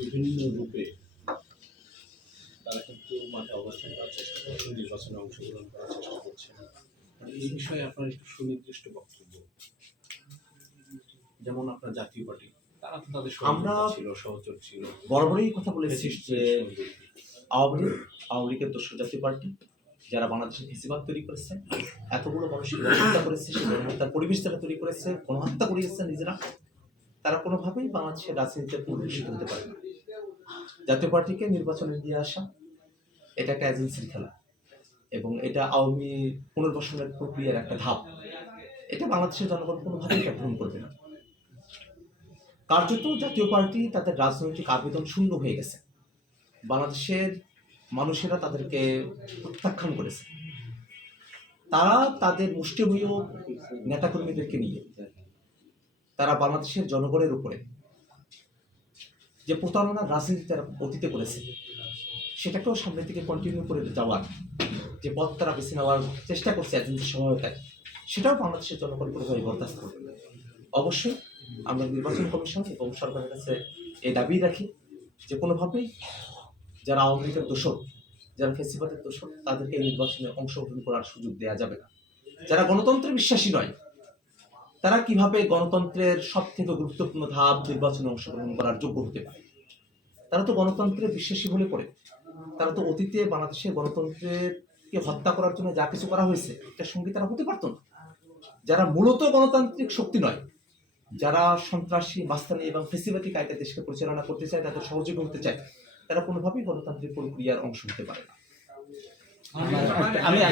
বিভিন্ন রূপে তারা কিন্তু মাঠে অবস্থান করার চেষ্টা করছেন, নির্বাচনে অংশগ্রহণ করার চেষ্টা করছেন। এই বিষয়ে আপনার একটু সুনির্দিষ্ট বক্তব্য, যেমন আপনার জাতীয় পার্টি, তারা তো তাদের আমরা ছিল, সহচর ছিল, বরাবরই কথা বলেছি যে আওয়ামী লীগের দোসর জাতীয় পার্টি যারা বাংলাদেশে ফেসিবাদ তৈরি করেছে, এতগুলো মানুষের গণহত্যা করেছে, সেই গণহত্যার পরিবেশ তারা তৈরি করেছে, গণহত্যা করিয়েছে নিজেরা, তারা কোনোভাবেই বাংলাদেশের রাজনীতিতে পরিবেশিত হতে পারে না। জাতীয় পার্টিকে নির্বাচনে দিয়ে আসা এটা একটা এজেন্সির খেলা, এবং এটা আওয়ামী পুনর্বাসনের প্রক্রিয়ার একটা ধাপ। এটা বাংলাদেশের জনগণ কোনোভাবেই এটা গ্রহণ করবে না। কার্যত জাতীয় পার্টি তাদের রাজনৈতিক আবেদন শূন্য হয়ে গেছে। বাংলাদেশের মানুষেরা তাদেরকে প্রত্যাখ্যান করেছে। তারা তাদের মুষ্টিমেয় নেতাকর্মীদেরকে নিয়ে তারা বাংলাদেশের জনগণের উপরে যে প্রতারণার রাজনীতি তারা অতীতে করেছে, সেটাকেও সামনের দিকে কন্টিনিউ করে যাওয়ার যে পথ তারা বেছে নেওয়ার চেষ্টা করছে এজেন্সির সহায়তায়, সেটাও বাংলাদেশের জনগণ কোনোভাবে বরদাস্ত করবে না। অবশ্যই আমরা নির্বাচন কমিশন এবং সরকারের কাছে এই দাবি রাখি যে কোনোভাবেই যারা আওয়ামী লীগের দোষক, যারা ফেসিবাদের দোষক, তাদেরকে এই নির্বাচনে অংশগ্রহণ করার সুযোগ দেওয়া যাবে না। যারা গণতন্ত্রে বিশ্বাসী নয়, তারা কিভাবে গণতন্ত্রের সব থেকে গুরুত্বপূর্ণ ধাপ নির্বাচনে অংশগ্রহণ করার যোগ্য হতে পারে? তারা তো গণতন্ত্রে বিশ্বাসী হলে পড়ে, তারা তো অতীতে বাংলাদেশের গণতন্ত্রকে হত্যা করার জন্য যা কিছু করা হয়েছে এটার সঙ্গে তারা হতে পারতো না। যারা মূলত গণতান্ত্রিক শক্তি নয়, যারা সন্ত্রাসী, মাস্তানি এবং ফেসিবাদী কায়দায় দেশকে পরিচালনা করতে চায়, তাদের সহযোগী হতে চায়, তারা কোনোভাবেই গণতান্ত্রিক প্রক্রিয়ার অংশ হতে পারে না।